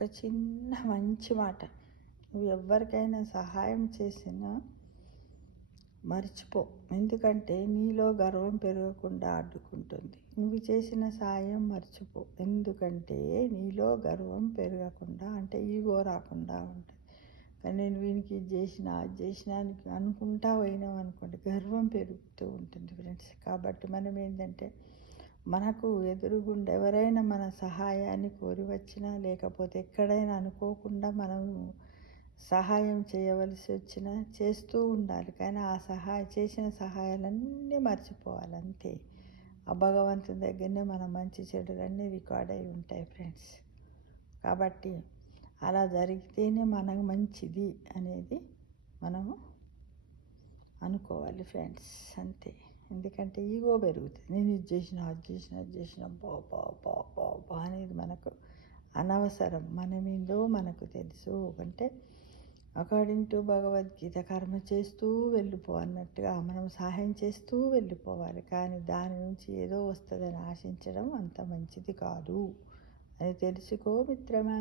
ఒక చిన్న మంచి మాట, నువ్వు ఎవ్వరికైనా సహాయం చేసినా మర్చిపో. ఎందుకంటే నీలో గర్వం పెరగకుండా అడ్డుకుంటుంది. నువ్వు చేసిన సాయం మర్చిపో. ఎందుకంటే నీలో గర్వం పెరగకుండా, అంటే ఈగో రాకుండా ఉంటుంది. కానీ నేను వీనికి ఇది చేసిన, అది చేసిన అని అనుకుంటా పోయినాం అనుకోండి, గర్వం పెరుగుతూ ఉంటుంది ఫ్రెండ్స్. కాబట్టి మనం ఏంటంటే, మనకు ఎదురుగుండా ఎవరైనా మన సహాయాన్ని కోరి వచ్చినా, లేకపోతే ఎక్కడైనా అనుకోకుండా మనం సహాయం చేయవలసి వచ్చినా చేస్తూ ఉండాలి. కానీ ఆ చేసిన సహాయాలన్నీ మర్చిపోవాలి అంతే. ఆ భగవంతుని దగ్గరనే మన మంచి చెడులన్నీ రికార్డ్ అయి ఉంటాయి ఫ్రెండ్స్. కాబట్టి అలా జరిగితేనే మనకు మంచిది అనేది మనము అనుకోవాలి ఫ్రెండ్స్, అంతే. ఎందుకంటే ఈగో పెరుగుతుంది. నేను ఇది చేసిన, అది చేసిన, అది చేసిన, బా అనేది మనకు అనవసరం. మనమేందో మనకు తెలుసు. అంటే అకార్డింగ్ టు భగవద్గీత, కర్మ చేస్తూ వెళ్ళిపో అన్నట్టుగా మనం సహాయం చేస్తూ వెళ్ళిపోవాలి. కానీ దాని నుంచి ఏదో వస్తుందని ఆశించడం అంత మంచిది కాదు అని తెలుసుకో మిత్రమా.